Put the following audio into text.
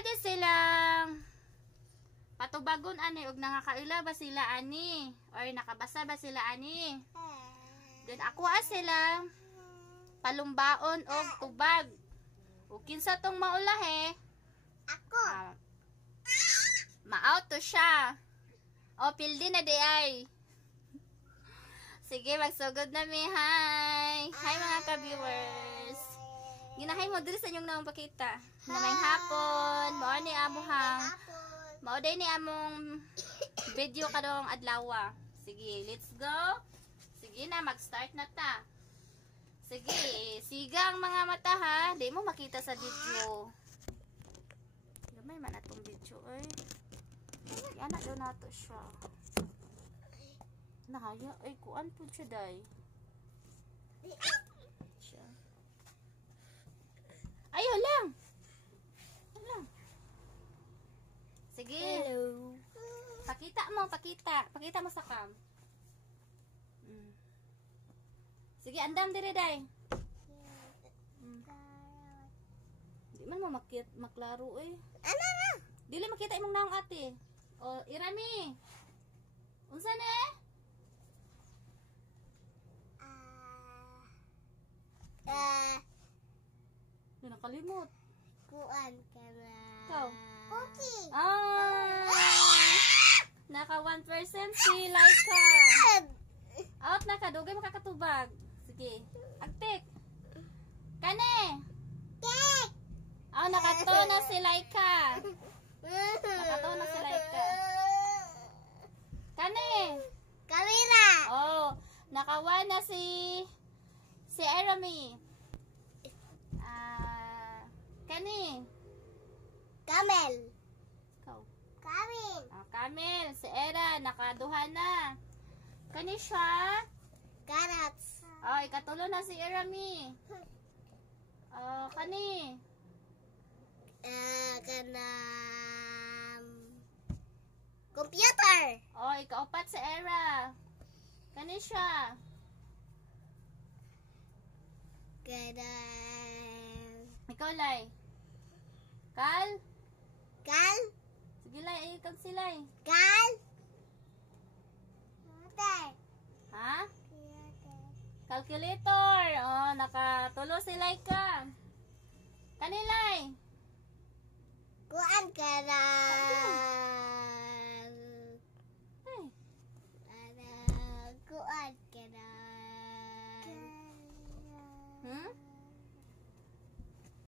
Pwede silang patubagon ani ug nangakaila ba sila ani or nakabasa ba sila ani. Then ako sila palumbaon og tubag. Ug kinsa tong maulahe? Ako. Ma-auto siya. O pildi na di ay. Sige, magsugod na mi. Hi. Hi mga ka-viewers. Ginahay mo diri sa inyong naong pakita. Namayng hapon, mao ni amuhang. Mao day ni among video kadong adlaw. Sige, let's go. Sige na, mag-start na ta. Sige, sigang mga mata ha. Di mo makita sa video. Gamay man atong video eh. Yan na daw nato siya. Nahaya ay kuan po siya day. Siya. Ayo lang. Lang. Sige. Hello. Pakita mo, pakita. Pakita mo sa cam. Sige, andam dire day. Di man mo maklaro eh. Ano na? Dili makita imong naong ate. O, Irami. Unsa ne? Nakalimot. Kuan ka na. Ikaw? Cookie. Naka 1% si Laika. Out na ka, dugay makakatubag. Sige. Agtik. Kane. Cake. Nakato na si Laika. Nakato na si Laika. Kane. Kamera. Nakawan na si Erami. Kani. Camel. Ikaw. Camel. Kamil. Si Era. Nakaduha na. Kani siya. Carrots. Ikatulo na si Erami. Kani. Kanam. Computer. Ikaupat si Era. Kani siya. Kanam. Ikaw, Lai. Kal? Kal. Sige, Lai. Ikaw silay. Kal. Computer. Ha? Calculator. Nakatulo si Laika. Kanilay. Kuan ka na.